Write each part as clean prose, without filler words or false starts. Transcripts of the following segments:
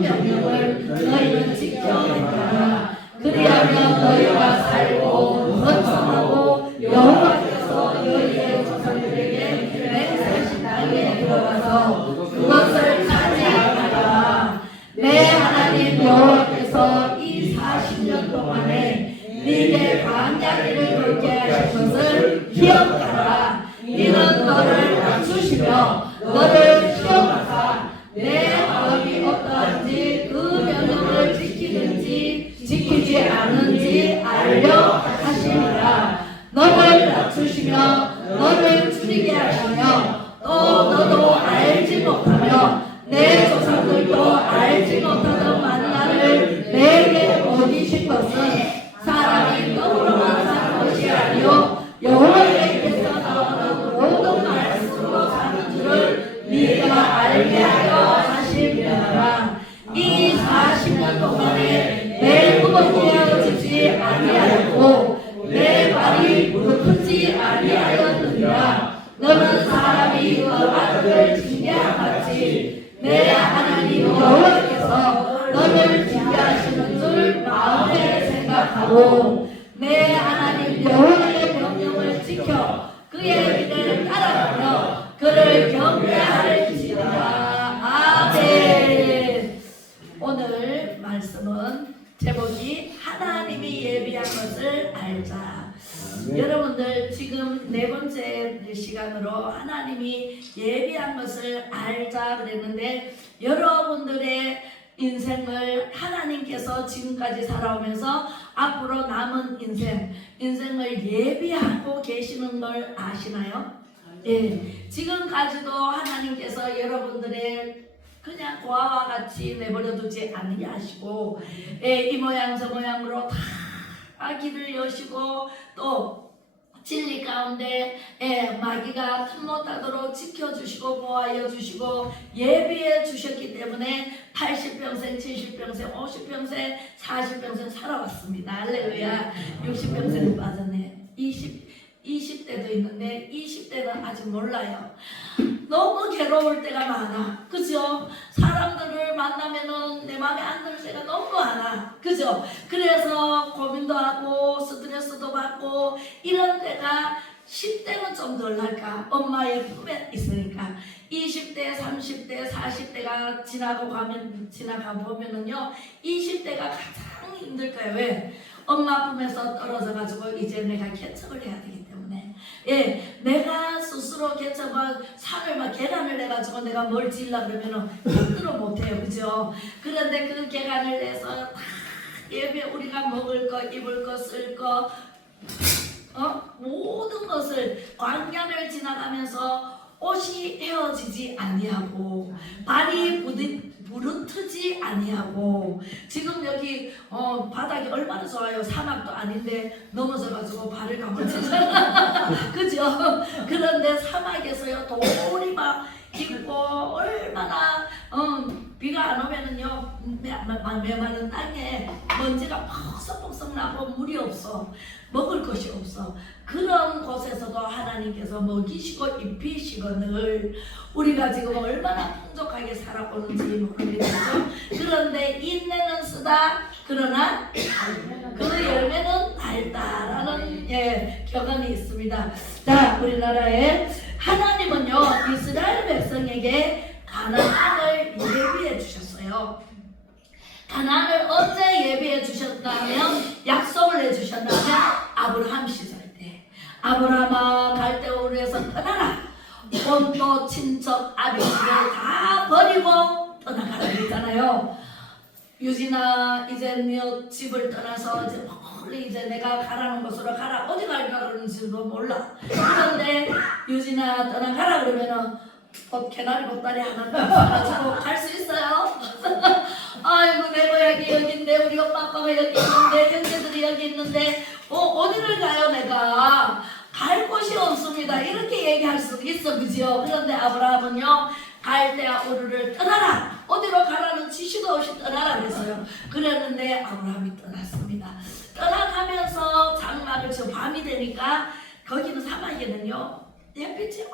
명령을 너희는 지켜내라. 그리하면 너희가 살고 번성하고 여호와께서 너희의 조상들에게 맹세하신 땅에 들어가서 그것을 차지하라. 내 하나님 여호와께서 이 40년 동안에 네게 광야길을 걷게 하신 것을 기억하라. 이는 너를 낮추시며 너를 시험하사 내 마음이 어떠한지 그 명령을 지키는지 지키지 않는지 알려 하심이라. 너를 낮추시며 너를 줄이게 하시며 또 너도 알지 못하며 내 조상들도 알지 못하던 만나를 내게 먹이신 것은 사람이 떡으로만 사는 것이 아니요 여호와께서 나오는 모든 말씀으로 사는 줄을 네가 알게 하여 하심이라. 이 40년 동안에 내 꿈은 깨어지지 아니하였고 내 말이 무릎지 아니하였느니라. 너는 사람이 그 아들을 징계함같이 내 하나님 여호와께서 너를 징계하시는 줄 마음에 생각하고 내 하나님 여호와의 명령을 지켜 그의 길을 따라가며 그를 경배할지니라. 아멘. 오늘 말씀은 제목이 하나님이 예비한 것을 알자. 여러분들 지금 네 번째 시간으로 하나님이 예비한 것을 알자 그랬는데 여러분들의 인생을 하나님께서 지금까지 살아오면서 앞으로 남은 인생을 예비하고 계시는 걸 아시나요? 예, 지금까지도 하나님께서 여러분들의 그냥 고아와 같이 내버려 두지 않게 하시고 이 모양 저 모양으로 다 길을 여시고 또 진리 가운데 마귀가 틈 못하도록 지켜주시고 보호하여 주시고 예비해 주셨기 때문에 80평생, 70평생, 50평생, 40평생 살아왔습니다. 할렐루야. 60평생은 빠졌네. 20대도 있는데 20대는 아직 몰라요. 너무 괴로울 때가 많아. 그죠? 사람들을 만나면은 내 마음에 안 들 때가 너무 많아. 그죠? 그래서 고민도 하고 스트레스도 받고 이런 때가 10대는 좀 덜 날까? 엄마의 품에 있으니까. 20대, 30대, 40대가 지나가 보면은요, 20대가 가장 힘들 거예요. 왜? 엄마 품에서 떨어져 가지고 이제 내가 개척을 해야 되기 때문에, 내가 스스로 개척을 산을 막 계단을 해가지고 내가 뭘 지으려 그러면은 힘들어 못해요, 그죠? 그런데 그 계단을 해서 다 예배 우리가 먹을 거, 입을 거, 쓸 거, 모든 것을 광야를 지나가면서 옷이 헤어지지 아니하고 발이 부르트지 아니하고 지금 여기 바닥이 얼마나 좋아요. 사막도 아닌데 넘어져가지고 발을 감아치잖아. 그죠? 그런데 사막에서요 돌이 막 있고 얼마나 비가 안 오면은요 메마른 땅에 먼지가 퍽석퍽석 나고 물이 없어. 먹을 것이 없어. 그런 곳에서도 하나님께서 먹이시고 입히시고 늘 우리가 지금 얼마나 풍족하게 살아오는지 모르겠죠. 그런데 인내는 쓰다 그러나 그 열매는 달다라는 격언이 있습니다. 자, 우리나라에 하나님은요 이스라엘 백성에게 가나안을 예비해 주셨어요. 가나안을 언제 예비해 주셨다면 약속을 해주셨다면 아브라함 시절 때 아브라함아 갈대우르에서 떠나라. 본토 친척 아비집을 다 버리고 떠나가라 그랬잖아요. 유진아 이제 네 집을 떠나서 이제 멀리 이제 내가 가라는 곳으로 가라. 어디 갈까 그러는지도 몰라. 그런데 유진아 떠나가라 그러면은 개나리 보따리 하나 가지고 갈 수 있어요? 아이고 내 고향이 여기인데 우리 엄마 아빠가 여기 있는데 형제들이 여기 있는데 어디를 가요 내가? 갈 곳이 없습니다. 이렇게 얘기할 수 있어 그죠? 그런데 아브라함은요 갈대아 우르를 떠나라. 어디로 가라는 지시도 없이 떠나라 그랬어요. 그랬는데 아브라함이 떠났습니다. 떠나가면서 장막을 저 밤이 되니까 거기는 사막에는요 햇빛이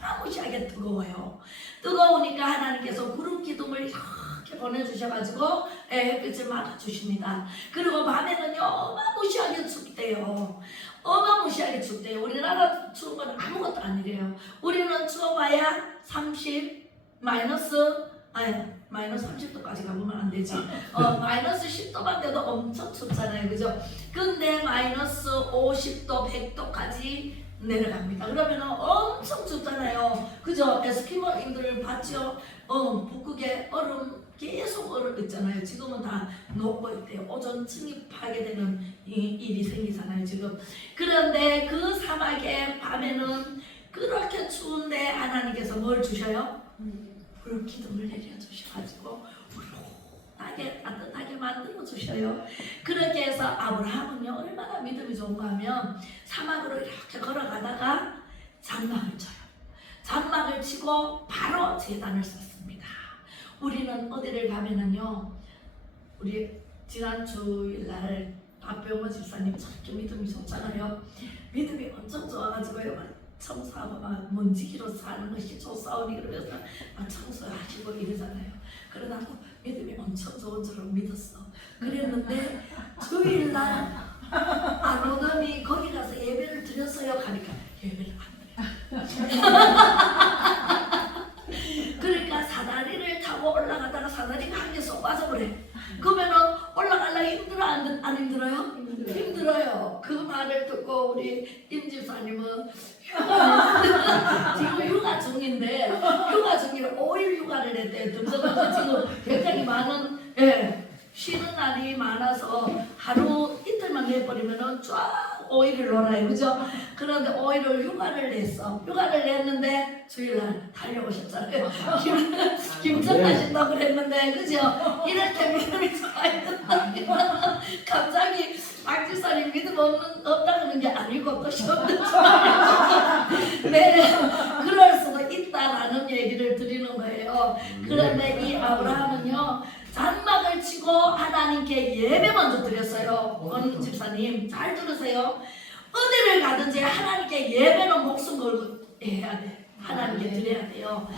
어마무시하게 뜨거워요. 뜨거우니까 하나님께서 구름 기둥을 이렇게 이렇게 보내주셔가지고 햇빛을 막아주십니다. 그리고 밤에는요 어마무시하게 춥대요. 어마무시하게 춥대요. 우리나라 추운 건 아무것도 아니래요. 우리는 추워봐야 30 마이너스 30도까지 가보면 안 되지. 마이너스 10도만 돼도 엄청 춥잖아요, 그죠? 근데 마이너스 50도, 100도까지 내려갑니다. 그러면 엄청 춥잖아요, 그죠? 에스키모인들 봤죠? 북극에 얼음 계속 얼음 있잖아요. 지금은 다 녹고 있대요. 오존 침입하게 되는 일이 생기잖아요, 지금. 그런데 그 사막의 밤에는 그렇게 추운데 하나님께서 뭘 주셔요? 불기둥을 내려주셔가지고 훈훈하게 따뜻하게 만들어주셔요. 그렇게 해서 아브라함은요 얼마나 믿음이 좋은가 하면 사막으로 이렇게 걸어가다가 장막을 쳐요. 장막을 치고 바로 제단을 쌓습니다. 우리는 어디를 가면은요, 우리 지난 주일날 박병호 집사님 저렇게 믿음이 좋잖아요. 믿음이 엄청 좋아가지고요 청소하고 막 먼지기로 사는 것이 좋사오니 그러면서 막 청소하시고 이러잖아요. 그러다가 믿음이 엄청 좋은 줄 믿었어. 그랬는데 주일날 안 오더니 거기 가서 예배를 드렸어요. 가니까 예배를 안 드려. 그러니까 사다리를 타고 올라가다가 사다리가 한 개 쏙 빠져버려. 그러면은 올라가려고 힘들어 안 힘들어요? 힘들어요. 그 말을 듣고 우리 임 집사님은 지금 휴가 중인데 휴가 중이라 5일 휴가를 했대요. 등산하고 지금 굉장히 많은 쉬는 날이 많아서 하루 이틀만 내버리면은 쫙 5일을 놀아요, 그죠? 그런데 5일을 휴가를 냈어. 휴가를 냈는데 주일날 달려오셨잖아요. 김천 가신다고 그랬는데, 그죠? 이렇게 믿음이 좋아요. 갑자기 박 집사님 믿음 없다는 게 아니고 또 시험도 네, 그럴 수도 있다라는 얘기를 드리는 거예요. 그런데 이 아브라함은요 장막을 치고 하나님께 예배 먼저 드렸어요. 권 집사님 잘 들으세요. 어디를 가든지 하나님께 예배는 목숨 걸고 해야 돼. 하나님께 드려야 돼요.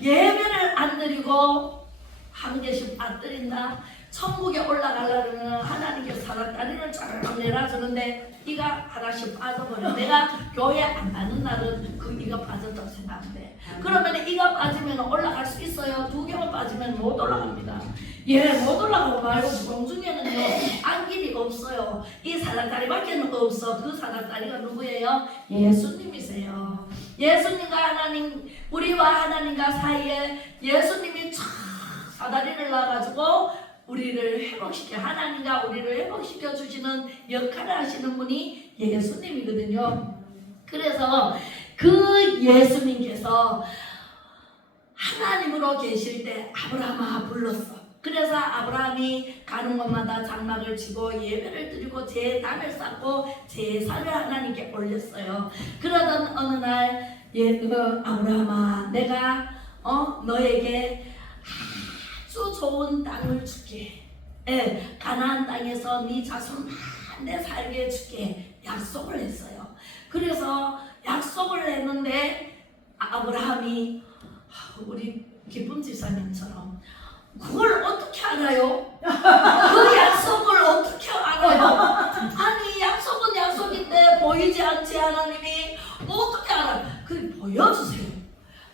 예배를 안 드리고 한 개씩 안 드린다. 천국에 올라가려면 하나님께서 사랑다리를 쫙 내려주는데 이가 하나씩 빠져버려. 내가 교회 안 가는 날은 그 이가 빠졌다고 생각하면 돼. 그러면 이가 빠지면 올라갈 수 있어요. 2개만 빠지면 못 올라갑니다. 못 올라가고 말고 공중에는요 안길이 없어요. 이 사랑다리밖에는 없어. 그 사랑다리가 누구예요? 예수님이세요. 예수님과 하나님, 우리와 하나님과 사이에 예수님이 촥 사다리를 놔가지고 우리를 회복시켜, 하나님과 우리를 회복시켜 주시는 역할을 하시는 분이 예수님이거든요. 그래서 그 예수님께서 하나님으로 계실 때 아브라함아 불렀어. 그래서 아브라함이 가는 곳마다 장막을 치고 예배를 드리고 제단을 쌓고 제사를 하나님께 올렸어요. 그러던 어느 날 아브라함아 내가 너에게 아주 좋은 땅을 줄게. 가나안 땅에서 네 자손 만대 살게 해줄게. 약속을 했어요. 그래서 약속을 했는데 아브라함이 우리 기쁨 집사님처럼 그걸 어떻게 알아요? 그 약속을 어떻게 알아요? 아니 약속은 약속인데 보이지 않지 하나님이 어떻게 알아요? 그 보여주세요.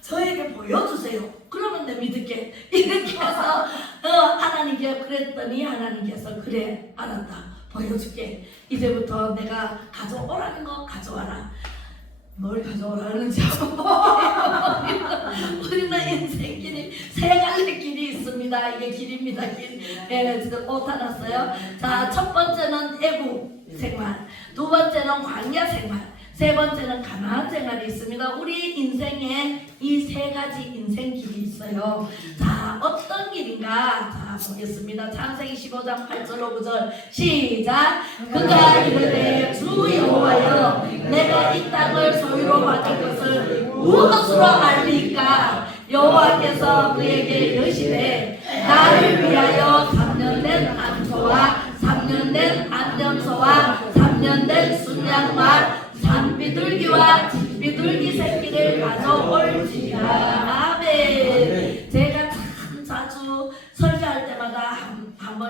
저에게 보여주세요. 그러면 내 믿을게. 이렇게 해서 하나님께 그랬더니 하나님께서 그래 알았다. 보여줄게. 이제부터 내가 가져오라는 거 가져와라. 뭘 가져오라는지 우리는 인생길이 세 가지 길이 있습니다. 이게 길입니다. 길. 지금 나타났어요. 자, 첫 번째는 애국 생활, 두 번째는 광야 생활, 세 번째는 가나안 생활이 있습니다. 우리 인생에 이 세 가지 인생 길이 있어요. 자, 어떤 길인가? 자, 보겠습니다. 창세기 15장 8절 5절 시작. 그가 이르되 주 여호와여 내가 이 땅을 소유로 받을 것을 무엇으로 알리까? 여호와께서 그에게 이르시되 나를 위하여 3년 된 암소와 3년 된 암염소와 3년 된 순양말 산비둘기와 진비둘기 새끼를 가져올지니라. 아멘. 제가 참 자주 설교할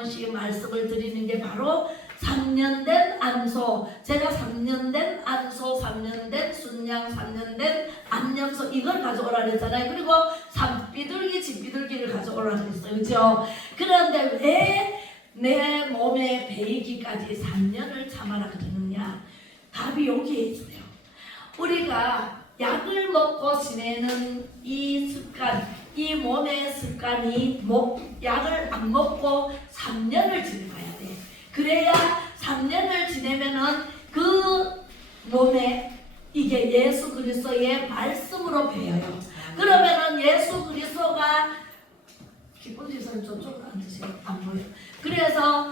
번씩 말씀을 드리는 게 바로 3년 된 안소, 제가 3년 된 안소, 3년 된 순양, 3년 된 암염소 이걸 가져오라 그랬잖아요. 그리고 산비둘기, 집비둘기를 가져오라 그랬어요. 그죠? 그런데 왜 내 몸에 배이기까지 3년을 참아라 그러느냐? 답이 여기에 있어요. 우리가 약을 먹고 지내는 이 습관, 이 몸의 습관이 약을 안 먹고 3년을 지내봐야 돼. 그래야 3년을 지내면은 그 몸에 이게 예수 그리스도의 말씀으로 배어요. 그러면은 예수 그리스도가 기쁜 지선 저쪽으로 앉으세요. 안 보여. 그래서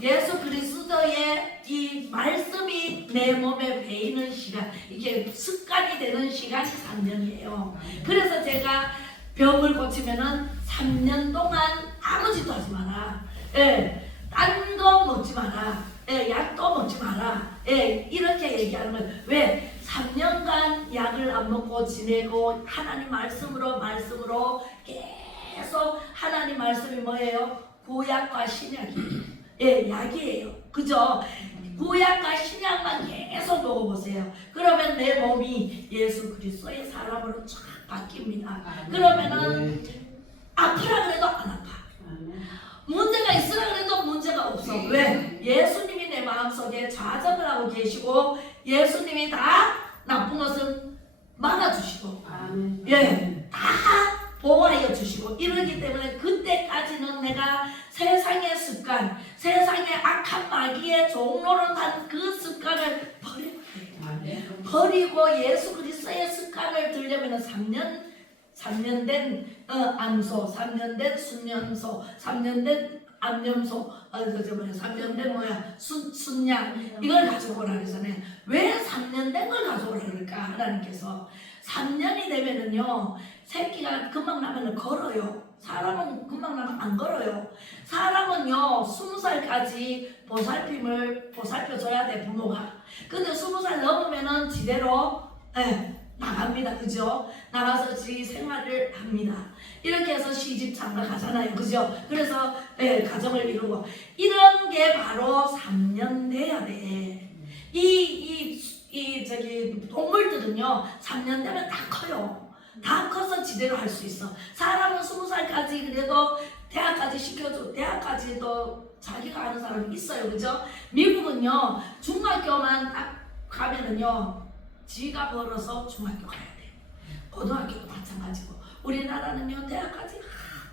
예수 그리스도의 이 말씀이 내 몸에 배이는 시간, 이게 습관이 되는 시간이 3년이에요. 그래서 제가 병을 고치면은 3년 동안 아무 짓도 하지 마라. 예, 딴 거 먹지 마라. 예, 약도 먹지 마라. 예, 이렇게 얘기하는 거예요. 왜? 3년간 약을 안 먹고 지내고 하나님 말씀으로 계속 하나님 말씀이 뭐예요? 구약과 신약이에요. 예, 약이에요. 그죠? 구약과 신약만 계속 먹어보세요. 그러면 내 몸이 예수 그리스도의 사람으로 쫙 바뀝니다. 그러면은 아프라 그래도 안 아파. 문제가 있으라 그래도 문제가 없어. 왜? 예수님이 내 마음속에 좌정을 하고 계시고 예수님이 다 나쁜 것은 막아주시고 예, 다 보호하여 주시고 이러기 때문에 그때까지는 내가 세상의 습관, 세상의 악한 마귀의 종로로 단 그 습관을 버리고 예수 그리스도의 습관을 들려면 3년 된 암소, 3년 된 순염소, 3년 된 암염소, 3년 된 순양 이걸 가져오라 그러잖아요. 왜 3년 된 걸 가져오라 그럴까? 하나님께서 3년이 되면은요 새끼가 금방 나면 걸어요. 사람은 금방 나면 안 걸어요. 사람은요 20살까지 보살펴줘야 돼 부모가. 근데 20살 넘으면은 지대로 나갑니다. 그죠? 나가서 지 생활을 합니다. 이렇게 해서 시집 장가 가잖아요. 그죠? 그래서 가정을 이루고 이런 게 바로 3년 돼야 돼. 동물들은요 3년 되면 다 커요. 다 커서 지대로 할 수 있어. 사람은 20살까지 그래도 대학까지 시켜줘. 대학까지도 자기가 아는 사람이 있어요. 그죠? 미국은요 중학교만 딱 가면은요 지가 벌어서 중학교 가야 돼. 고등학교도 마찬가지고. 우리나라는요 대학까지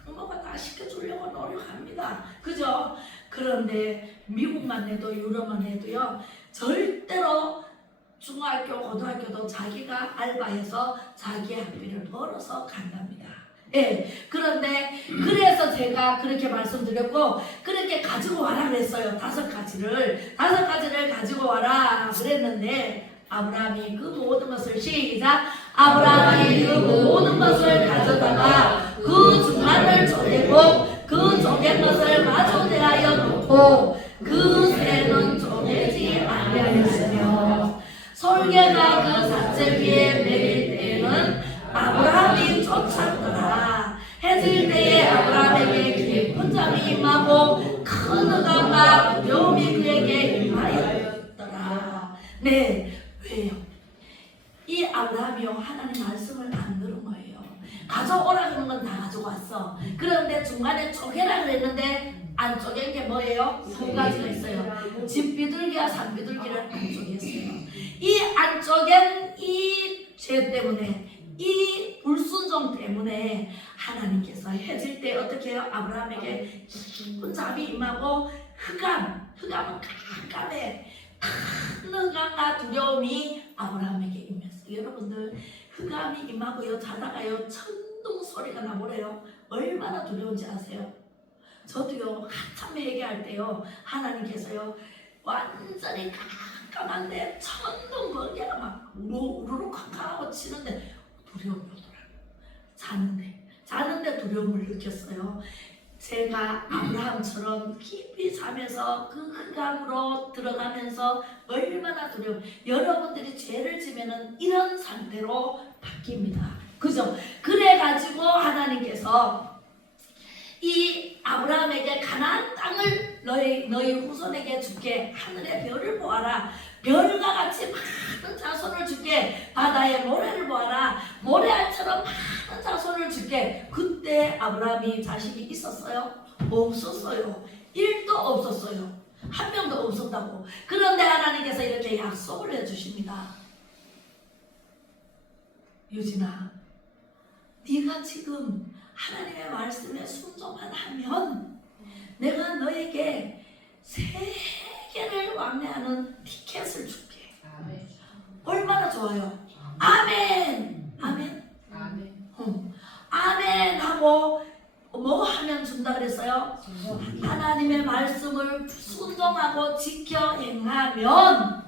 부모가 다 시켜주려고 노력합니다. 그죠? 그런데 미국만 해도 유럽만 해도요 절대로 중학교 고등학교도 자기가 알바해서 자기 학비를 벌어서 간답니다. 예, 그런데 그래서 제가 그렇게 말씀드렸고 그렇게 가지고 와라 그랬어요. 5가지를 가지고 와라 그랬는데 아브라함이 그 모든 것을 시작. 아브라함이 그 모든 것을 가져다가 그 중간을 쪼개고 그 쪼갠 것을 마주 대하여 놓고 그 새는 쪼개지 아니하였으며 솔개가 그 삿제 위에 내릴 때에는 아브라함이 쫓았더라. 해질 때에 아브라함에게 깊은 잠이 임하고 큰 의감과 두려움이 그에게 임하였더라. 네, 왜요? 이 아브라함이요 하나님 말씀을 안 들은 거예요. 가져오라 그런 건 다 가져왔어. 그런데 중간에 쪼개라 그랬는데 안 쪼갠 게 뭐예요? 2가지가 있어요. 집비둘기와 산비둘기를 안 쪼갰어요. 이 안 쪼갠 이 죄 때문에 이 불순종 때문에 하나님께서 해질 때 어떻게 해요? 아브라함에게 깊은 잠이 임하고 흑암은 깜깜해. 큰 흑암과 두려움이 아브라함에게 임했어요. 여러분들 흑암이 임하고요 자다가요 천둥 소리가 나보래요. 얼마나 두려운지 아세요? 저도요 한참 얘기할 때요 하나님께서요 완전히 깜깜한데 천둥 번개가 막 우르르 쾅쾅하고 치는데 두려움이 오더라고요. 자는데 두려움을 느꼈어요. 제가 아브라함처럼 깊이 잠에서 그 흑암으로 들어가면서 얼마나 두려움. 여러분들이 죄를 지면은 이런 상태로 바뀝니다. 그죠? 그래가지고 하나님께서 이 아브라함에게 가나안 땅을 너희 후손에게 줄게. 하늘의 별을 보아라. 별과 같이 많은 자손을 줄게. 바다의 모래를 보아라. 모래알처럼 많은 자손을 줄게. 그때 아브라함이 자식이 있었어요? 없었어요. 1도 없었어요. 한 명도 없었다고. 그런데 하나님께서 이렇게 약속을 해주십니다. 유진아, 네가 지금 하나님의 말씀에 순종만 하면 내가 너에게 세계를 왕래하는 티켓을 줄게. 아멘. 얼마나 좋아요. 아멘. 아멘. 아멘. 아멘 하고 뭐 하면 준다 그랬어요? 하나님의 말씀을 순종하고 지켜 행하면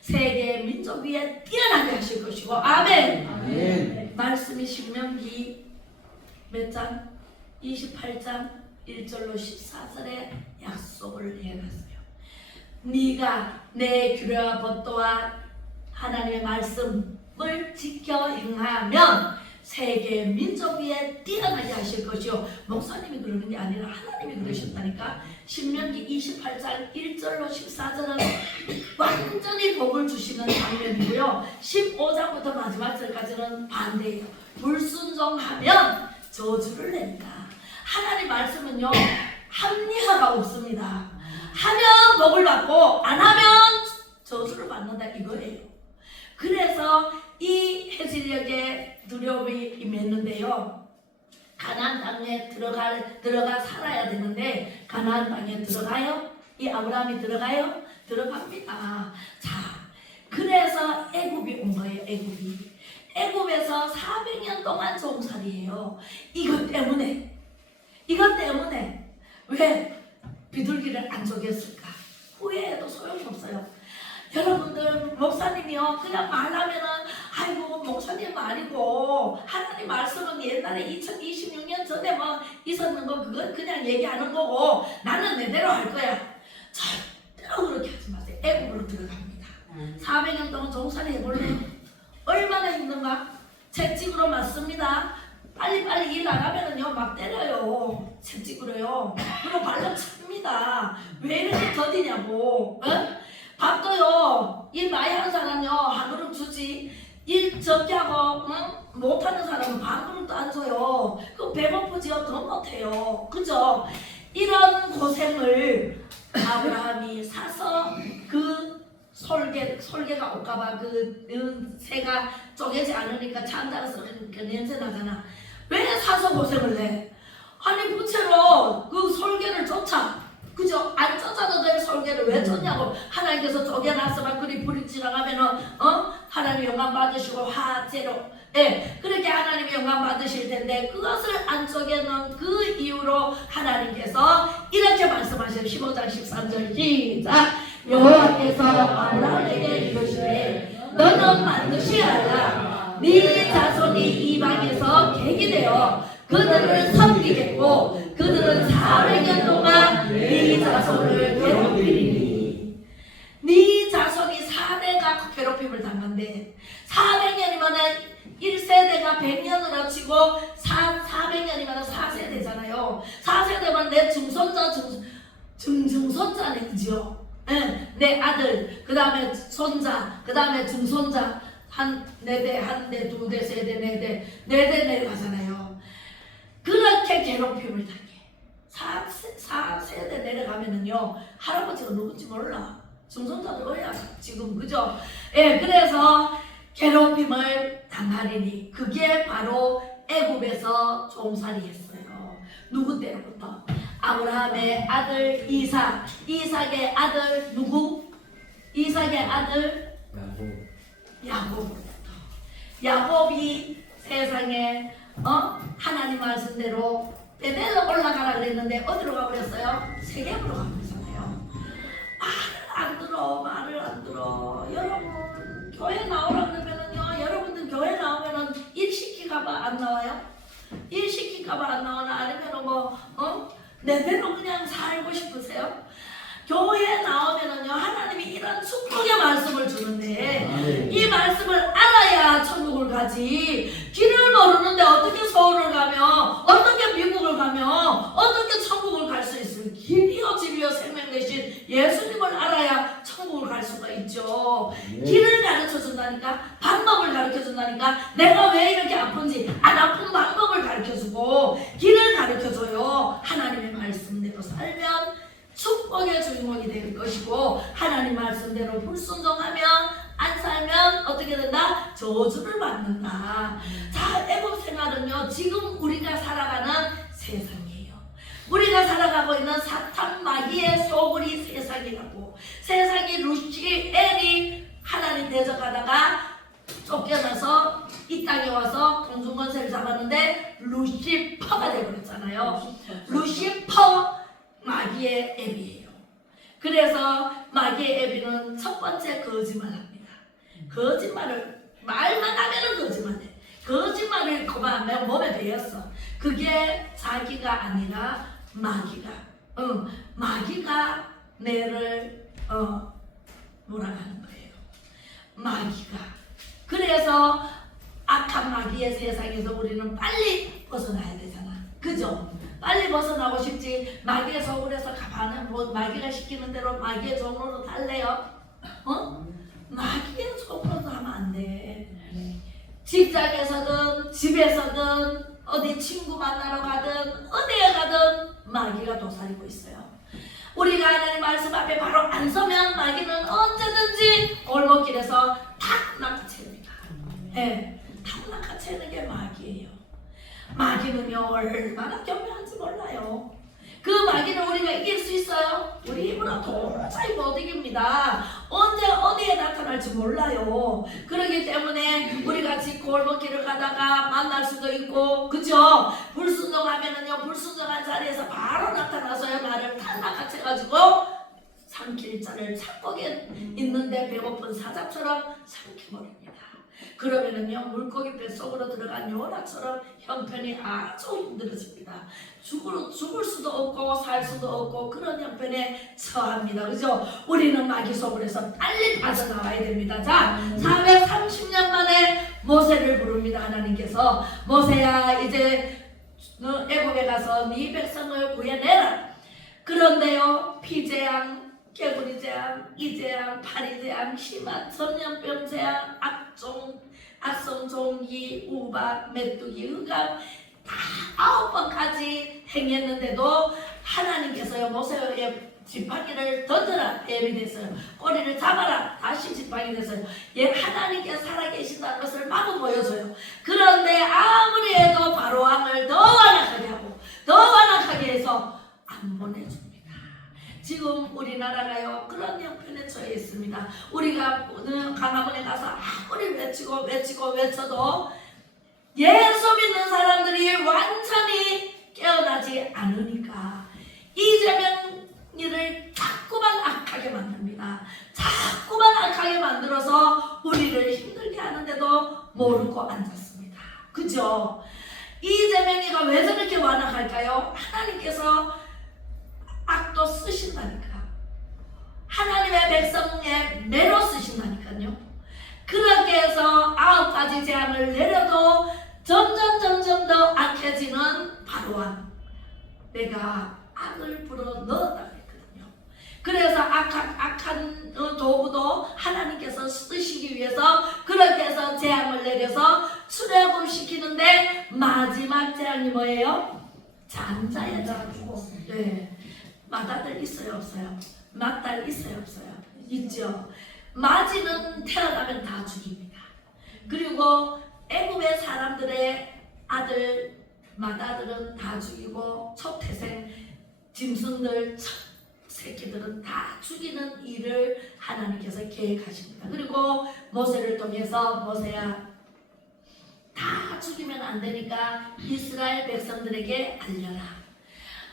세계 민족 위에 뛰어나게 하실 것이고. 아멘. 아멘. 말씀이 신명기 몇 장? 28장 1절로 14절에 약속을 해놨어요. 네가 내 규례와 법도와 하나님의 말씀을 지켜 행하면 세계 민족 위에 뛰어나게 하실 것이요. 목사님이 그러는 게 아니라 하나님이 그러셨다니까. 신명기 28장 1절로 14절은 완전히 복을 주시는 장면이고요. 15장부터 마지막 절까지는 반대예요. 불순종하면 저주를 냅니다. 하나님 말씀은요, 합리화가 없습니다. 하면 복을 받고 안 하면 저주를 받는다 이거예요. 그래서 이 해질녘에 두려움이 임했는데요. 가나안 땅에 들어가 살아야 되는데 가나안 땅에 들어가요? 이 아브라함이 들어가요? 들어갑니다. 자, 그래서 애굽이 온 거예요. 애굽에서 400년 동안 종살이에요. 이것 때문에 왜 비둘기를 안 쪼갰을까? 후회해도 소용이 없어요. 여러분들, 목사님이요 그냥 말하면은 아이고 목사님 말이고 하나님 말씀은 옛날에 2026년 전에 뭐 있었는 거 그건 그냥 얘기하는 거고 나는 내대로 할 거야. 절대로 그렇게 하지 마세요. 애굽으로 들어갑니다. 400년 동안 종살이 해볼래요? 얼마나 힘든가? 채찍으로 맞습니다. 빨리빨리 일 나가면은요 막 때려요. 채찍으로요. 그리고 발로 찹니다. 왜 이렇게 더디냐고. 어? 밥도요 일 많이 하는 사람요 한 그릇 주지. 일 적게 하고 못하는 사람은 반 그릇도 안 줘요. 그 배고프지요 더 못해요. 그죠? 이런 고생을 아브라함이 사서 그 솔개가 올까봐 그 새가 쪼개지 않으니까 찬다라서 그 냄새 나잖아. 왜 사서 고생을 해? 아니 부채로 그 솔개를 쫓아. 그죠? 안 쫓아도 될 솔개를 왜 쫓냐고. 하나님께서 쪼개놨으면 그리 불이 지나가면은 하나님 영광 받으시고 화재로 그렇게 하나님이 영광 받으실 텐데 그것을 안 쪼개는 그 이유로 하나님께서 이렇게 말씀하셔요. 15장 13절 시작. 여호와께서 아브라함에게 이르시되 너는 반드시 알라. 네 자손이 이방에서 객이 되어 그들을 섬기겠고 그들은 400년 동안 네 자손을 괴롭히리니. 네 자손이 4대가 괴롭힘을 당한대. 400년이면 1세대가 100년으로 치고 400년이면 4세대잖아요. 4세대면 내 중손자 증증손자네. 그죠? 내 아들, 그 다음에 손자, 그 다음에 중손자 한 4대, 한 대, 2대, 3대, 4대, 4대 내려가잖아요. 그렇게 괴롭힘을 당해. 4세대 내려가면은요 할아버지가 누군지 몰라. 중손자들 어야 지금. 그죠? 그래서 괴롭힘을 당하리니 그게 바로 애굽에서 종살이 했어요. 누구 때로부터? 아브라함의 아들 이삭의 아들 누구? 이삭의 아들 야곱으로부터. 야곱이 세상에 하나님 말씀대로 베델로 올라가라 그랬는데 어디로 가버렸어요? 세겜으로 가버렸잖아요. 말을 안 들어. 여러분 교회 나오라 그러면은요, 여러분들 교회 나오면은 일 시키가봐 안 나와요? 일 시키가봐 안 나오나? 아니면은 내대로 그냥 살고 싶으세요? 교회에 나오면은요 하나님이 이런 축복의 말씀을 주는데 이 말씀을 알아야 천국을 가지. 길을 모르는데 어떻게 서울을 가며 어떻게 미국을 가며 어떻게 천국을 갈 수 있어요? 길이요 집이요 생명 예수님을 알아야 천국을 갈 수가 있죠. 네. 길을 가르쳐 준다니까, 방법을 가르쳐 준다니까. 내가 왜 이렇게 아픈지 안 아픈 방법을 가르쳐 주고 길을 가르쳐 줘요. 하나님의 말씀대로 살면 축복의 주인공이 될 것이고, 하나님 말씀대로 불순종하면, 안 살면 어떻게 된다? 저주를 받는다. 자, 애국 생활은요, 지금 우리가 살아가는 세상이에요. 우리가 살아가고 있는 사탄 마귀의 소굴이 세상이라고. 세상이 루시엘이 하나님 대적하다가 쫓겨나서 이 땅에 와서 동중권세를 잡았는데 루시퍼가 되어버렸잖아요. 루시퍼 마귀의 애비예요. 그래서 마귀의 애비는 첫 번째 거짓말합니다. 거짓말을 말만 하면은 거짓말해. 거짓말을 그만 몸에 배웠어. 그게 자기가 아니라 마귀가. 마귀가 내를 몰아가는 거예요. 마귀가. 그래서 악한 마귀의 세상에서 우리는 빨리 벗어나야 되잖아. 그죠? 빨리 벗어나고 싶지. 마귀의 소굴에서 가만히 마귀가 시키는 대로 마귀의 종으로 달래요. 마귀의 종으로도 하면 안 돼. 직장에서든 집에서든 어디 친구 만나러 가든 어디에 가든 마귀가 도사리고 있어요. 우리가 하나님 말씀 앞에 바로 안 서면 마귀는 언제든지 골목길에서 탁 낚아챕니다. 네, 탁 낚아채는 게 마귀예요. 마귀는요, 얼마나 교묘한지 몰라요. 그 마귀는 우리가 이길 수 있어요? 우리 힘으로 도저히 못 이깁니다. 언제 어디에 나타날지 몰라요. 그렇기 때문에 우리가 지금 골목길을 가다가 만날 수도 있고, 그죠? 불순종하면은요, 불순종한 자리에서 바로 나타나서요, 나를 다 낚아채가지고 삼킬 자를 찾고 있는데 배고픈 사자처럼 삼켜버립니다. 그러면은요, 물고기 뱃속으로 들어간 요나처럼 형편이 아주 힘들어집니다. 죽을 수도 없고 살 수도 없고 그런 형편에 처합니다. 그죠? 우리는 마귀 소굴에서 빨리 빠져나와야 됩니다. 자, 430년 만에 모세를 부릅니다. 하나님께서 모세야, 이제 너 애굽에 가서 네 백성을 구해내라. 그런데요, 피재앙, 개구리 재앙, 이재앙, 파리재앙, 심한 전염병 재앙, 악성종기, 우박, 메뚜기, 흑암 다 9번까지 행했는데도 하나님께서요, 모세의 지팡이를 던져라. 뱀이 됐어요. 꼬리를 잡아라. 다시 지팡이 됐어요. 하나님께서 살아계신다는 것을 마구 보여줘요. 그런데 아무리 해도 바로왕을 더 완악하게 하고 더 완악하게 해서 안 보내줍니다. 지금 우리나라가요, 그런 형편에 처해 있습니다. 우리가 강화문에 가서 아무리 외쳐도 예수 믿는 사람들이 완전히 깨어나지 않으니까 이재명이를 자꾸만 악하게 만듭니다. 자꾸만 악하게 만들어서 우리를 힘들게 하는데도 모르고 앉았습니다. 그죠? 이재명이가 왜 저렇게 완악할까요? 하나님께서 악도 쓰신다니까. 하나님의 백성의 매로 쓰신다니까요. 그렇게 해서 9가지 재앙을 내려도 점점 더 악해지는 바로왕. 내가 악을 불어 넣었다 그랬거든요. 그래서 악한 도구도 하나님께서 쓰시기 위해서 그렇게 해서 재앙을 내려서 출애굽시키는데 마지막 재앙이 뭐예요? 장자의 재앙이고. 네. 맏아들 있어요, 없어요? 맏딸 있어요, 없어요? 있죠. 마지는 태어나면 다 죽입니다. 그리고 애굽의 사람들의 맏아들은 다 죽이고 초태생 짐승들 새끼들은 다 죽이는 일을 하나님께서 계획하십니다. 그리고 모세를 통해서 모세야, 다 죽이면 안 되니까 이스라엘 백성들에게 알려라.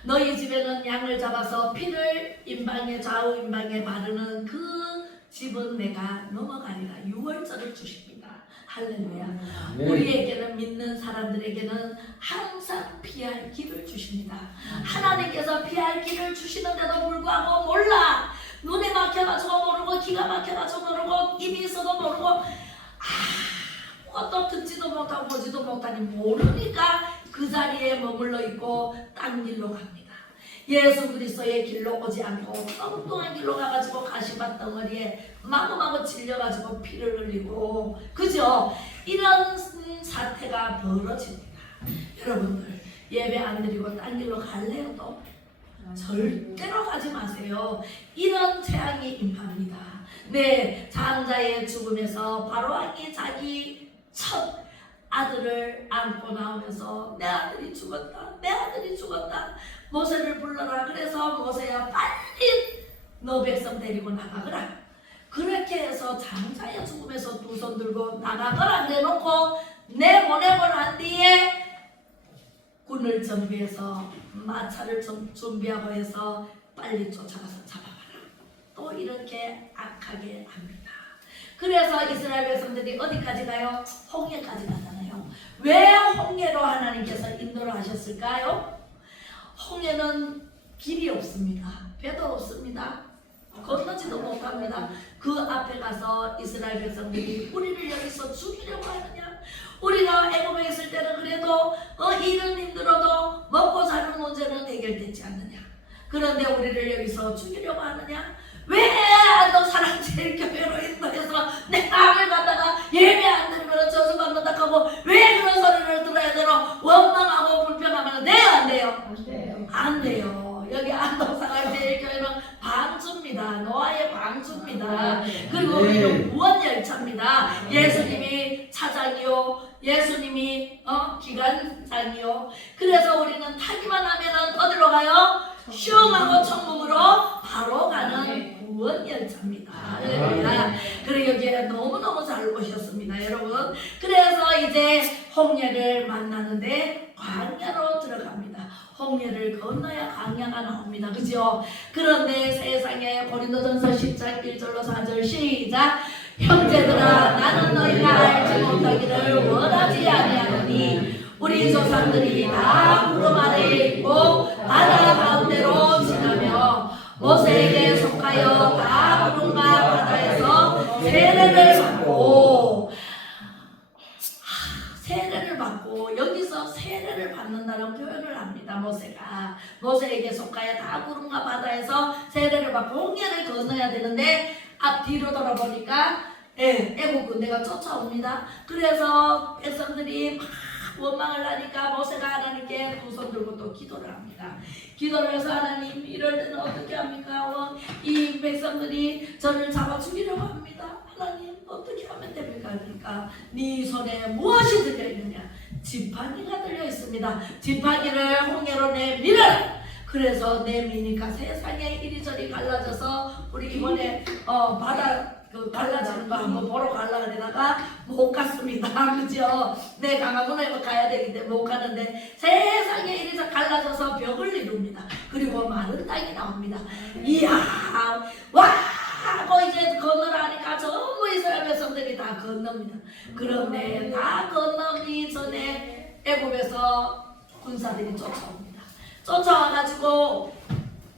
너희 집에는 양을 잡아서 피를 좌우 임방에 바르는 그 집은 내가 넘어가리라. 유월절을 주십니다. 할렐루야. 네. 우리에게는, 믿는 사람들에게는 항상 피할 길을 주십니다. 하나님께서 피할 길을 주시는데도 불구하고 몰라. 눈에 막혀가지고 모르고, 기가 막혀가지고 모르고, 입이 있어도 모르고, 아무것도 듣지도 못하고 보지도 못하니 모르니까 그 자리에 머물러 있고 딴 일로 갑니다. 예수 그리스도의 길로 오지 않고 엉뚱한 길로 가가지고 가시밭 덩어리에 마구마구 질려가지고 피를 흘리고, 그죠? 이런 사태가 벌어집니다. 여러분들 예배 안 드리고 딴 길로 갈래요? 또 절대로 가지 마세요. 이런 재앙이 임합니다. 네, 장자의 죽음에서 바로왕이 자기 첫 아들을 안고 나오면서 내 아들이 죽었다, 내 아들이 죽었다, 모세를 불러라. 그래서 모세야 빨리 너 백성 데리고 나가거라. 그렇게 해서 장자의 죽음에서 두 손 들고 나가거라 그래놓고 내보내고 난 뒤에 군을 정비해서 마차를 준비하고 해서 빨리 쫓아가서 잡아봐라. 또 이렇게 악하게 합니다. 그래서 이스라엘 백성들이 어디까지 가요? 홍해까지 가잖아요. 왜 홍해로 하나님께서 인도를 하셨을까요? 홍해는 길이 없습니다. 배도 없습니다. 건너지도 못합니다. 그 앞에 가서 이스라엘 백성들이 우리를 여기서 죽이려고 하느냐? 우리가 애굽에 있을 때는 그래도 일은 힘들어도 먹고 사는 문제는 해결되지 않느냐? 그런데 우리를 여기서 죽이려고 하느냐? 왜 안동 사랑제일교회로 인도해서 내 마음을 갖다가 예배 안 드리면 저주받는다 하고 왜 그런 소리를 들어야 되노? 원망하고 불평하면 돼요, 안 돼요? 안 돼요. 안 돼요. 여기 안동 사랑제일교회는 방주입니다. 노아의 방주입니다. 그리고 우리는 구원열차입니다. 예수님이 차장이요, 예수님이 기관장이요. 그래서 우리는 타기만 하면은 어디로 가요? 시험하고 천국으로 바로 가는 구원열차입니다. 할렐루야. 그리고 여기에 너무너무 잘 오셨습니다, 여러분. 그래서 이제 홍해를 만나는데 광야로 들어갑니다. 홍해를 건너야 광야가 나옵니다. 그죠? 그런데 세상에 고린도전서 10장 1절로 4절 시작. 형제들아, 나는 너희가 알지 못하기를 원하지 아니하노니 우리 조상들이 다 구름 아래에 있고 바다 가운데로 지나며 모세에게 속하여 다 구름과 바다에서 세례를 받고 여기서 세례를 받는다는 표현을 합니다. 모세에게 속하여 다 구름과 바다에서 세례를 받고 홍해를 건너야 되는데 앞뒤로 돌아보니까 애국 군대가 쫓아옵니다. 그래서 백성들이 막 원망을 하니까 모세가 하나님께 두 손 들고 또 기도를 합니다. 기도를 해서 하나님, 이럴 때는 어떻게 합니까? 이 백성들이 저를 잡아 죽이려고 합니다. 하나님, 어떻게 하면 됩니까? 그러니까 네 손에 무엇이 들려있느냐? 지팡이가 들려있습니다. 지팡이를 홍해로 내밀어라. 그래서 내미니까 세상에 이리저리 갈라져서 우리 이번에 바다 갈라지는 거 한번 보러 가려고 하다가 못 갔습니다. 그죠? 네, 강화군에 가야 되기 때문에 못 가는데 세상에 이리저리 갈라져서 벽을 이룹니다. 그리고 마른 땅이 나옵니다. 이야, 와! 하고 이제 건너라 하니까 전부 이스라엘 백성들이 다 건넙니다. 그런데 다 건너기 전에 애굽에서 군사들이 쫓아옵니다. 쫓아와가지고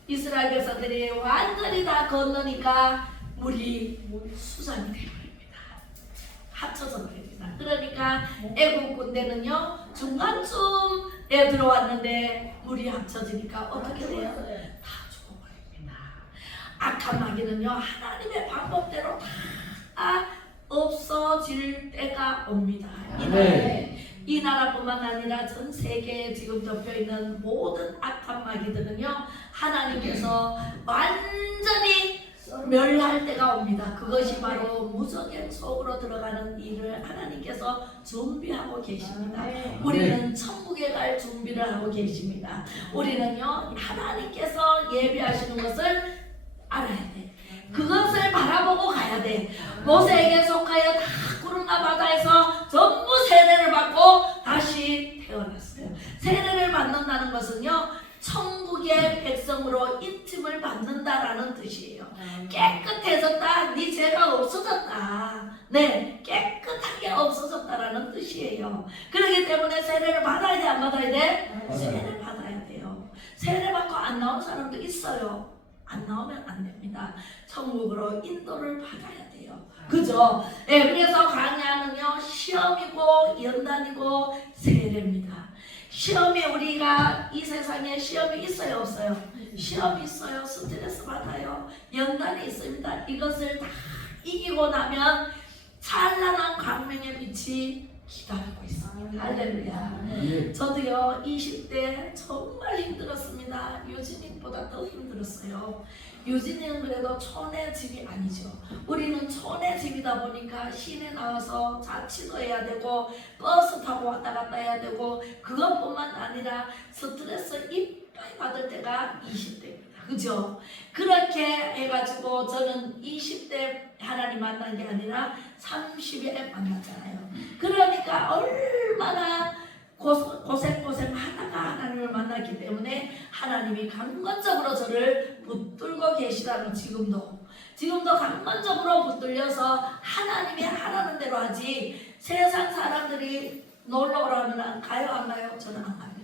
이스라엘 백성들이 완전히 다 건너니까 물이 수산이 되어버립니다. 합쳐져 버립니다. 그러니까 애국 군대는요 중간쯤에 들어왔는데 물이 합쳐지니까 어떻게 돼요? 다 죽어버립니다. 악한 마귀는요 하나님의 방법대로 다 없어질 때가 옵니다. 이 나라뿐만 아니라 전 세계에 지금 덮여있는 모든 악한 마귀들은요 하나님께서 완전히 멸할 때가 옵니다. 그것이 바로 무적의 속으로 들어가는 일을 하나님께서 준비하고 계십니다. 우리는 천국에 갈 준비를 하고 계십니다. 우리는요 하나님께서 예비하시는 것을 알아야 돼. 그것을 바라보고 가야 돼. 모세에게 속하여 다 구름과 바다에서 전부 세례를 받고 다시 태어났어요. 세례를 받는다는 것은요 천국의 백성으로 인침을 받는다라는 뜻이에요. 깨끗해졌다, 네 죄가 없어졌다. 네, 깨끗하게 없어졌다라는 뜻이에요. 그렇기 때문에 세례를 받아야 돼, 안 받아야 돼? 세례를 받아야 돼요. 세례 받고 안 나온 사람도 있어요. 안 나오면 안 됩니다. 천국으로 인도를 받아야 돼요. 그죠? 네, 그래서 광야는요 시험이고 연단이고 세례입니다. 시험이 우리가 이 세상에 시험이 있어요 없어요? 시험이 있어요. 스트레스 받아요. 연단이 있습니다. 이것을 다 이기고 나면 찬란한 광명의 빛이 기다리고 있습니다. 할렐루야. 저도요 20대 정말 힘들었습니다. 유진이보다 더 힘들었어요. 유진이는 그래도 촌의 집이 아니죠. 우리는 촌의 집이다 보니까 시내 나와서 자취도 해야 되고 버스 타고 왔다 갔다 해야 되고 그것뿐만 아니라 스트레스 이빨 받을 때가 20대입니다. 그죠? 그렇게 해가지고 저는 20대 하나님 만난 게 아니라 30에 만났잖아요. 그러니까 얼마나 고생 하다가 하나님을 만났기 때문에 하나님이 강건적으로 저를 붙들고 계시다는 지금도 강건적으로 붙들려서 하나님이 하라는 대로 하지. 세상 사람들이 놀러 오라면 가요 안 가요? 저는 안 갑니다.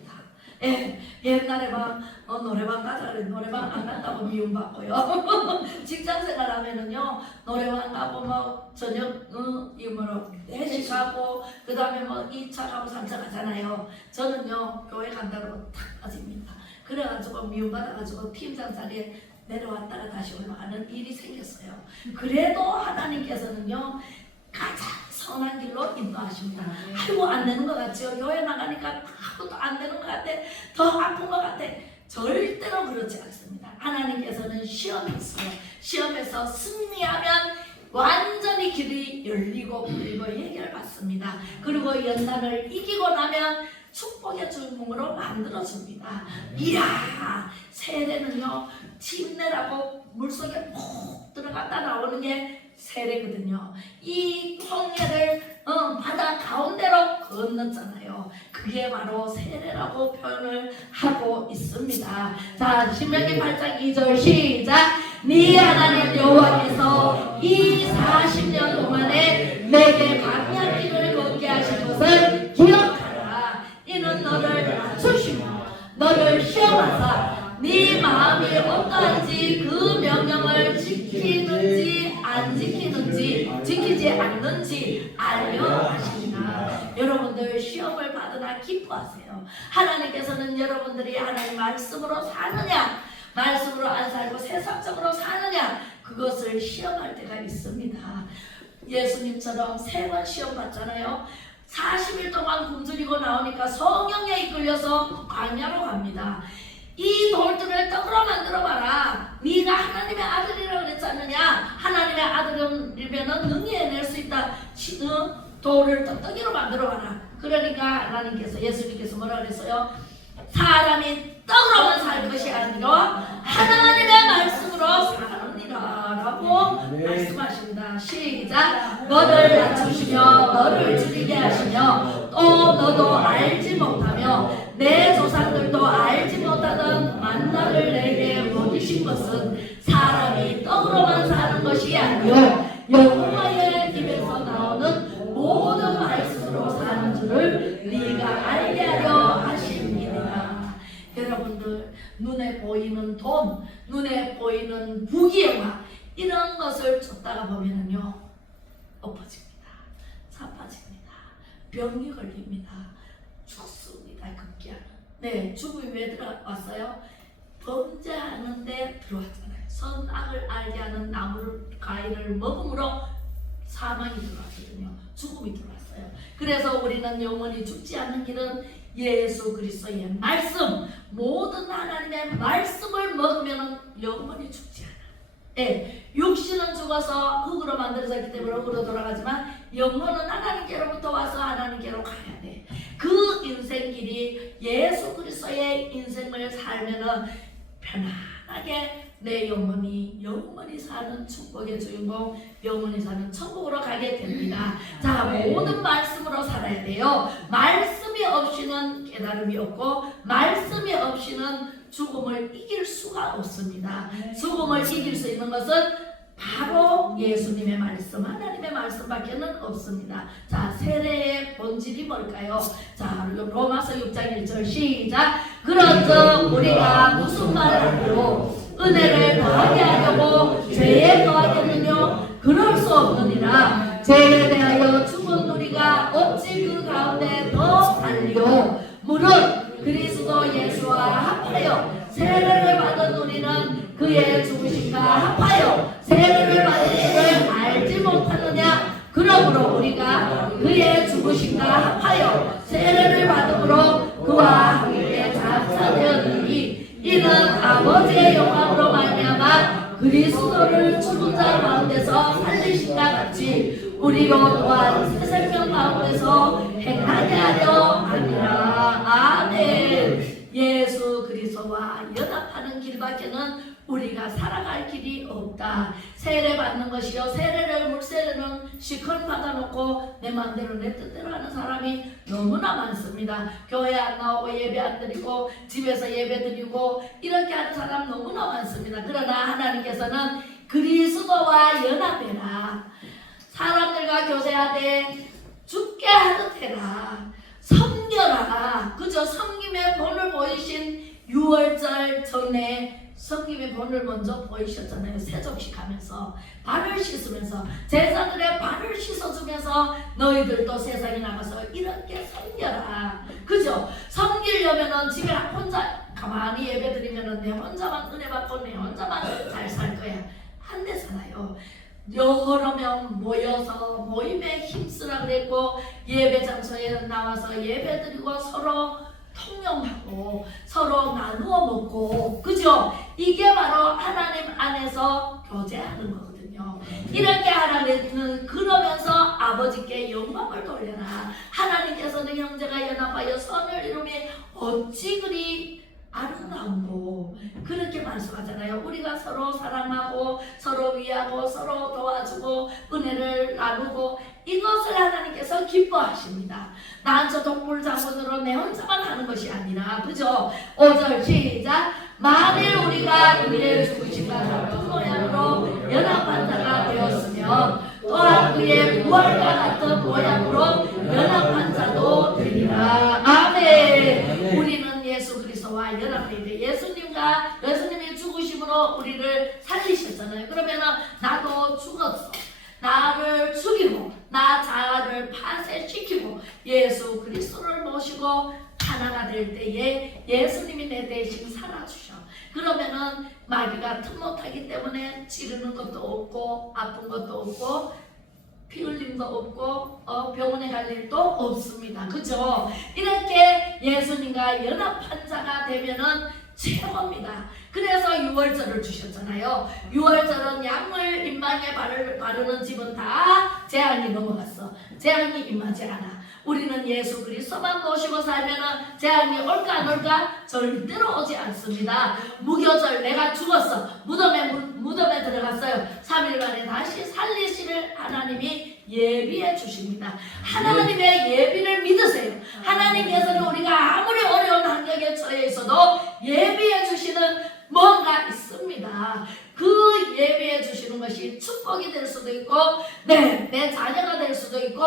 예, 옛날에 막 노래방 가자 그래 노래방 안 간다고 미움받고요. 직장생활 하면은요 노래방 가고 뭐 저녁 회식하고 그 다음에 뭐 2차 가고 3차 가잖아요. 저는요 교회 간다고 탁 빠집니다. 그래가지고 미움받아가지고 팀장 자리에 내려왔다가 다시 올라가는 일이 생겼어요. 그래도 하나님께서는요 가장 선한 길로 인도하십니다. 아이고 안 되는 것 같죠? 교회 나가니까 아무것도 안 되는 것 같아. 더 아픈 것 같아. 절대로 그렇지 않습니다. 하나님께서는 시험이 있어요. 시험에서 승리하면 완전히 길이 열리고 풀리고 해결받습니다. 그리고 연단을 이기고 나면 축복의 주인공으로 만들어줍니다. 이야 세례는요 침례라고 물속에 푹 들어갔다 나오는 게 세례거든요. 이 홍해를 바다 가운데로 건넜잖아요. 그게 바로 세례라고 표현을 하고 있습니다. 자 신명기 8장 2절 시작. 네 하나님 여호와께서 이 40년 동안에 내게 광야길을 걷게 하신 것을 기억하라. 이는 너를 낮추시며 너를 시험하사 네 마음이 어떠한지 그 명령을 지키는지 안 지키는지 지키지 않는지 알려 하시리라. 여러분들 시험을 받으나 기뻐하세요. 하나님께서는 여러분들이 하나님 말씀으로 사느냐 말씀으로 안 살고 세상적으로 사느냐 그것을 시험할 때가 있습니다. 예수님처럼 3번 시험 받잖아요. 40일 동안 굶주리고 나오니까 성령에 이끌려서 광야로 갑니다. 이 돌들을 떡으로 만들어봐라. 네가 하나님의 아들이라고 그랬지 않느냐. 하나님의 아들이면 능히 해낼 수 있다. 돌을 떡떡이로 만들어봐라. 그러니까 하나님께서 예수님께서 뭐라 그랬어요? 사람이 떡으로만 살 것이 아니라 하나님의 말씀으로 사느니라 라고 말씀하십니다. 시작. 너를 낮추시며 너를 줄이게 하시며 또 너도 알지 못하며 내 조상들도 알지 못하던 만나를 내게 먹이신 것은 사람이 떡으로만 사는 것이 아니요 여호와의 입에서 나오는 모든 말씀으로 사는 줄을 네가 알게 하려 하심이니라. 여러분들 눈에 보이는 돈, 눈에 보이는 부귀영화 이런 것을 쫓다가 보면은요 엎어집니다. 자빠집니다. 병이 걸립니다. 죽습니다. 급기야는. 네, 죽음이 왜 들어왔어요? 범죄하는데 들어왔잖아요. 선악을 알게 하는 나무를 과일을 먹음으로 사망이 들어왔거든요. 죽음이 들어왔어요. 그래서 우리는 영원히 죽지 않는 길은 예수 그리스도의 말씀, 모든 하나님의 말씀을 먹으면 영원히 죽지 않아. 예, 육신은 죽어서 흙으로 만들어졌기 때문에 흙으로 돌아가지만 영혼은 하나님께로부터 와서 하나님께로 가야 돼. 그 인생길이 예수 그리스도의 인생을 살면은 편안하게 내 영혼이 사는 축복의 주인공, 영원히 사는 천국으로 가게 됩니다. 자, 모든 말씀으로 살아야 돼요. 말씀이 없이는 깨달음이 없고 말씀이 없이는 죽음을 이길 수가 없습니다. 죽음을 이길 수 있는 것은 바로 예수님의 말씀, 하나님의 말씀밖에는 없습니다. 자, 세례의 본질이 뭘까요? 자, 로마서 6장 1절 시작. 그런즉 우리가 무슨 말을 하고 은혜를 더하게 하려고 죄에 더하겠느냐? 그럴 수 없느니라. 죄에 대하여 죽은 우리가 어찌 그 가운데 더 살리오? 무릇 그의 죽으심과 합하여 세례를 받은 줄을 알지 못하느냐. 그러므로 우리가 그의 죽으심과 합하여 세례를 받음으로 그와 함께 장사되었느니 이는 아버지의 영광으로 말미암아 그리스도를 죽은 자 가운데서 살리신과 같이 우리로 또한 새 생명 가운데서 행하게 하려 함이라. 아멘. 예수 그리스도와 연합하는 길밖에는 우리가 살아갈 길이 없다. 세례 받는 것이요, 물세례는 시컷 받아놓고 내 마음대로 내 뜻대로 하는 사람이 너무나 많습니다. 교회 안 나오고 예배 안 드리고 집에서 예배 드리고 이렇게 하는 사람 너무나 많습니다. 그러나 하나님께서는 그리스도와 연합해라. 사람들과 교제하되 죽게 하듯 해라. 섬겨라. 그저 섬김의 본을 보이신 6월절 전에 섬김의 본을 먼저 보이셨잖아요. 세족식 하면서 발을 씻으면서 제자들의 발을 씻어주면서 너희들도 세상에 나가서 이렇게 섬겨라. 그죠? 섬기려면은 집에 혼자 가만히 예배 드리면은 내 혼자만 은혜 받고 내 혼자만 잘 살 거야. 안 되잖아요. 여러 명 모여서 모임에 힘쓰라 그랬고 예배 장소에 나와서 예배 드리고 서로 통용하고 서로 나누어 먹고, 그죠? 이게 바로 하나님 안에서 교제하는 거거든요. 이렇게 하나님은 그러면서 아버지께 영광을 돌려라. 하나님께서는 형제가 연합하여 선을 이루며 어찌 그리 아름다운고 그렇게 말씀하잖아요. 우리가 서로 사랑하고 서로 위하고 서로 도와주고 은혜를 나누고 이것을 하나님께서 기뻐하십니다. 난 저 동물 자손으로 내 혼자만 하는 것이 아니라, 그죠? 5절 시작. 만일 우리가 그의 죽으심과 같은 모양으로 연합한 자가 되었으면 또한 그의 부활과 같은 모양으로 연합한 자도 되리라. 아멘. 우리는 예수 그리스도와 연합해야 돼. 예수님이 죽으심으로 우리를 살리셨잖아요. 그러면은 나도 죽었어. 나를 죽이고 나 자아를 파쇄시키고 예수 그리스도를 모시고 하나가 될 때에 예수님이 내 대신 살아주셔. 그러면은 마귀가 틈못하기 때문에 찌르는 것도 없고 아픈 것도 없고 피 흘림도 없고 병원에 갈 일도 없습니다. 그죠? 이렇게 예수님과 연합한 자가 되면은 최고입니다. 그래서 6월절을 주셨잖아요. 6월절은 약물 임마에 바르는 집은 다 재앙이 넘어갔어. 재앙이 임하지 않아. 우리는 예수 그리스도만 모시고 살면은 재앙이 올까 안 올까? 절대로 오지 않습니다. 무교절 내가 죽었어. 무덤에 들어갔어요. 3일 만에 다시 살리시를 하나님이 예비해 주십니다. 하나님의 예비를 믿으세요. 하나님께서는 우리가 아무리 어려운 환경에 처해 있어도 예비해 주시는 뭔가 있습니다. 그 예비해 주시는 것이 축복이 될 수도 있고, 내 자녀가 될 수도 있고,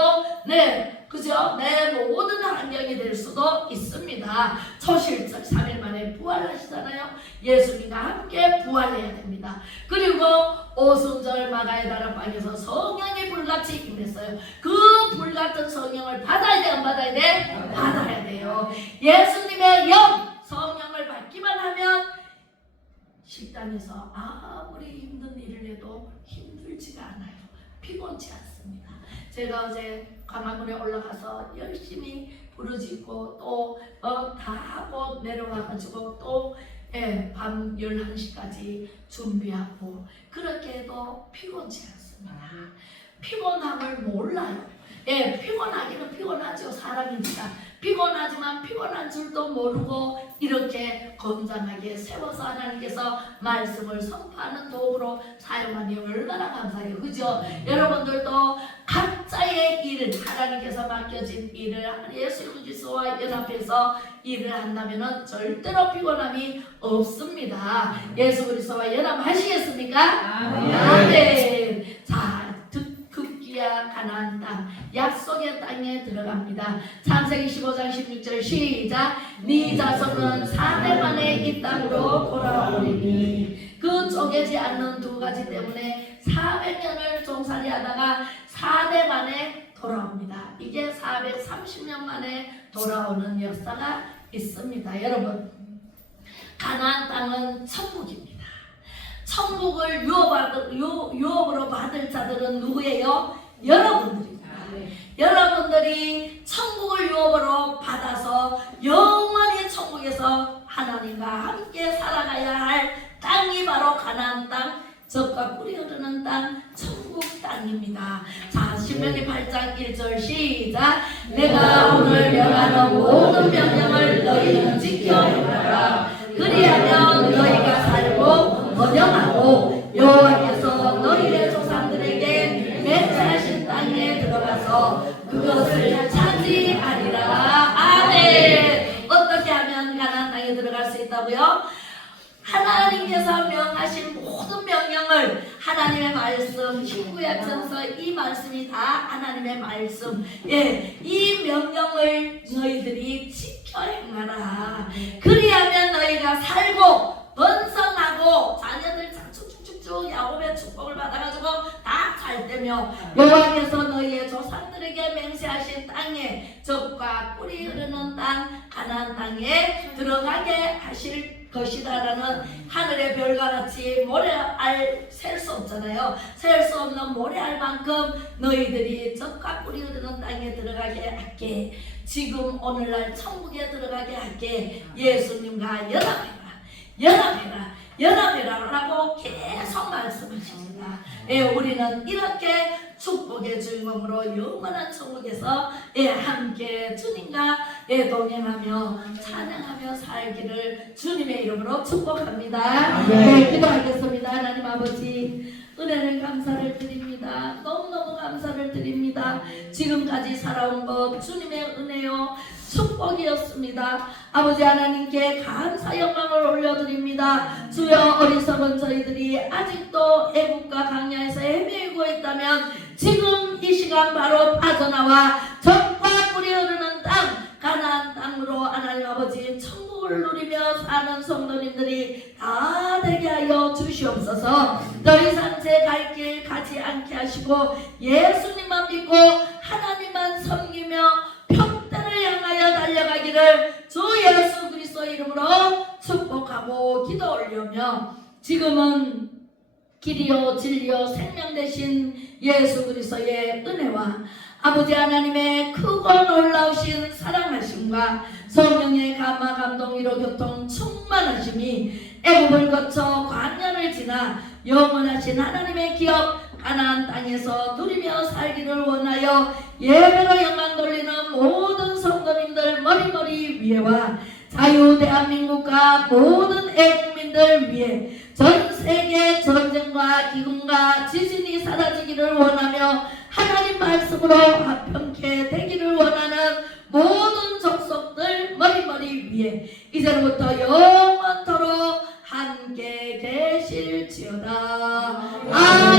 그죠? 내 모든 환경이 될 수도 있습니다. 초실절 3일 만에 부활하시잖아요. 예수님과 함께 부활해야 됩니다. 그리고 오순절 마가의 다락방에서 성령이 불같이 임했어요. 그 불같은 성령을 받아야 돼, 안 받아야 돼? 받아야 돼요. 예수님의 영, 성령을 받기만 하면 식당에서 아무리 힘든 일을 해도 힘들지가 않아요. 피곤치 않습니다. 제가 어제 광화문에 올라가서 열심히 부르짖고 또 다 하고 내려와가지고 또 밤 11시까지 준비하고 그렇게 해도 피곤치 않습니다. 피곤함을 몰라요. 피곤하기는 피곤하죠. 사람이니까. 피곤하지만 피곤한 줄도 모르고 이렇게 건강하게 세워서 하나님께서 말씀을 선포하는 도구로 사용하니 얼마나 감사해요. 그죠? 여러분들도 각자의 일, 하나님께서 맡겨진 일을 예수 그리스도와 연합해서 일을 한다면 절대로 피곤함이 없습니다. 예수 그리스도와 연합하시겠습니까? 아멘. 자, 가나안 땅, 약속의 땅에 들어갑니다. 창세기 15장 16절 시작. 네 자손은 4대 만에 이 땅으로 돌아오리니. 그 쪼개지 않는 두 가지 때문에 400년을 종살이 하다가 4대 만에 돌아옵니다. 이게 430년 만에 돌아오는 역사가 있습니다. 여러분, 가나안 땅은 천국입니다. 천국을 유업으로 받을 자들은 누구예요? 여러분들입니다. 여러분들이 천국을 유업으로 받아서 영원히 천국에서 하나님과 함께 살아가야 할 땅이 바로 가나안 땅, 젖과 꿀이 흐르는 땅, 천국 땅입니다. 자, 신명기 8장 1절 시작. 내가 오늘 명하는 모든 명령을 너희는 지켜 행하라. 그리하면 너희가 살고 번영하고 여호와께서 너희의 조상들에게 맹세하신 땅에 들어가서 그것을 차지하리라. 아멘. 어떻게 하면 가나안 땅에 들어갈 수 있다고요? 하나님께서 명하신 모든 명령을, 하나님의 말씀, 신구약전서 이 말씀이 다 하나님의 말씀, 이 명령을 너희들이 지켜 행하라. 그리하면 너희가 살고 번성하고 자녀들 쭉쭉쭉쭉 야곱의 축복을 받아가지고 다 잘 되며 여호와께서 너희의 조상들에게 맹세하신 땅에 젖과 꿀이 흐르는 땅 가나안 땅에 들어가게 하실 것이다라는 하늘의 별과 같이 모래알 셀 수 없잖아요. 셀 수 없는 모래알 만큼 너희들이 젖과 꿀이 흐르는 땅에 들어가게 할게. 지금 오늘날 천국에 들어가게 할게. 예수님과 연합해라 라고 계속 말씀하십니다. 우리는 이렇게 축복의 주인공으로 영원한 천국에서 함께 주님과 동행하며 찬양하며 살기를 주님의 이름으로 축복합니다. 기도하겠습니다. 하나님 아버지, 은혜를 감사를 드립니다. 너무너무 감사를 드립니다. 지금까지 살아온 것 주님의 은혜요 축복이었습니다. 아버지 하나님께 감사 영광을 올려드립니다. 주여, 어리석은 저희들이 아직도 애국과 강야에서 헤매고 있다면 지금 이 시간 바로 빠져나와 젖과 꿀이 흐르는 땅 가나안 땅으로 하나님 아버지 천국을 누리며 사는 성도님들이 다 되게 하여 주시옵소서. 더 이상 제 갈 길 가지 않게 하시고 예수님만 믿고 하나님만 섬기며 평단을 향하여 달려가기를 주 예수 그리스도 이름으로 축복하고 기도 올려며, 지금은 길이요 진리요 생명 되신 예수 그리스도의 은혜와 아버지 하나님의 크고 놀라우신 사랑하심과 성령의 감화 감동 위로 교통 충만하심이 애굽을 거쳐 광야를 지나 영원하신 하나님의 기업 가나안 땅에서 누리며 살기를 원하여 예배로 영광 돌리는 모든 성도님들 머리머리 위에와 자유 대한민국과 모든 애국민들 위해 전 세계 전쟁과 기근과 지진이 사라지기를 원하며 하나님 말씀으로 화평케 되기를 원하는 모든 족속들 머리머리 위에 이제부터 영원토록 함께 계실지어다.